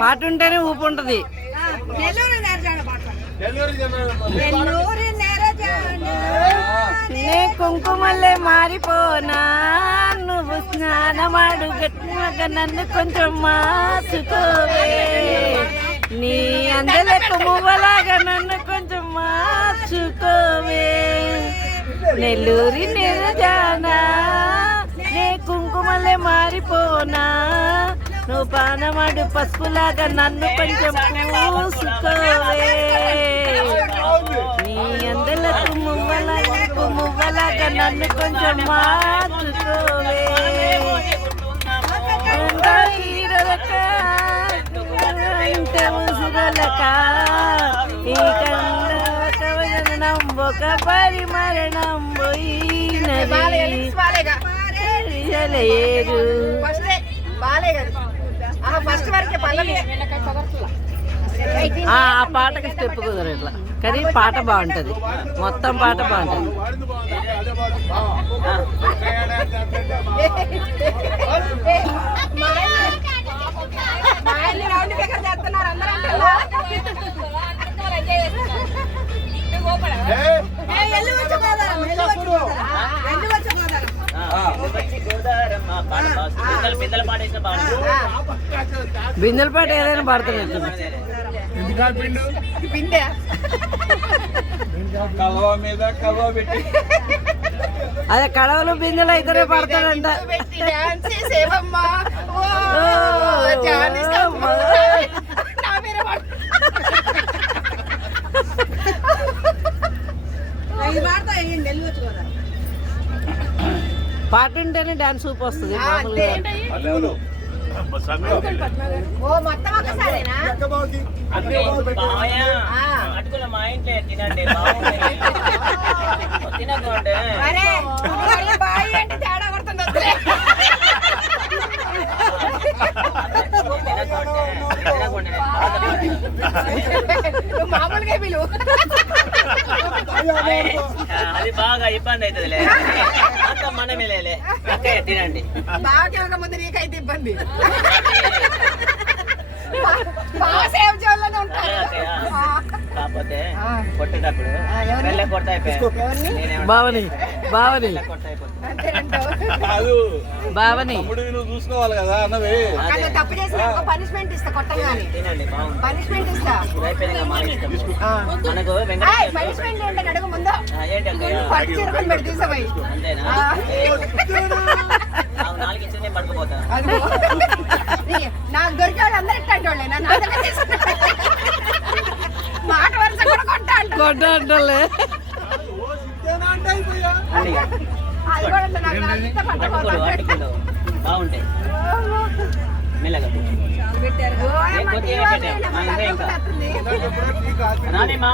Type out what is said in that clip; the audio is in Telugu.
పాట ఉంటేనే ఊపు ఉంటుంది. నే కుంకుమల్లే మారిపోనా నువ్వు స్నానమాడు గట్టిగా నన్ను కొంచెం మార్చుకోవే నీ అందలకు మువ్వలాగా నన్ను కొంచెం మార్చుకోవే నెల్లూరి నిరజానా నే మళ్ళీ మారిపోనా? నువ్వు పానమాడు పసుపులాగా నన్ను కొంచెం పూసుకోవే. నీ అందలకు మువ్వలకు మువ్వలాగా నన్ను కొంచెం మార్చుకోవే. అంటే ఒక పరిమరణం పోయినది. పల్లవి. ఆ ఆ పాటకి స్టెప్ కుదరదు ఇట్లా. కానీ పాట బాగుంటది. మొత్తం పాట బాగుంటది. బిందెల పాట ఏదైనా పాడుతున్నట్టు అదే కడవలు బిందెలు అయితేనే పాడతాడంట పెట్టి డాన్స్ చేసేవమ్మా ఓ ఓ, పాట ఉంటేనే డాన్స్ సూప్ వస్తుంది. మా ఇంట్లో తినండి తినకుంటే మామూలుగా పిలువు అది బాగా ఇబ్బంది అవుతుందిలే. అంతా మనమే లేలే ఓకే తినండి. బాగా ముందు నీకైతే ఇబ్బంది. కాకపోతే. కొట్టేటప్పుడు? వెళ్ళే కొట్ట ఎవరిని? బావని. బావని. కాదు నువ్వు చూసుకోవాలి కదా అన్నవి. తప్పు చేసిన పనిష్మెంట్ ఇస్తా కొట్టగానే తినండి బాగుంది. పనిష్మెంట్ ఇస్తా. మనకు పనిష్మెంట్ ఏంటని అడుగు ముందు. నాకు దొరికే వాళ్ళు. అందరూ ఇట్లాంటి వాళ్ళే. మాట వరుస కూడా. కొట్ట బాగుంటాయి మెల్లగా. నాని మా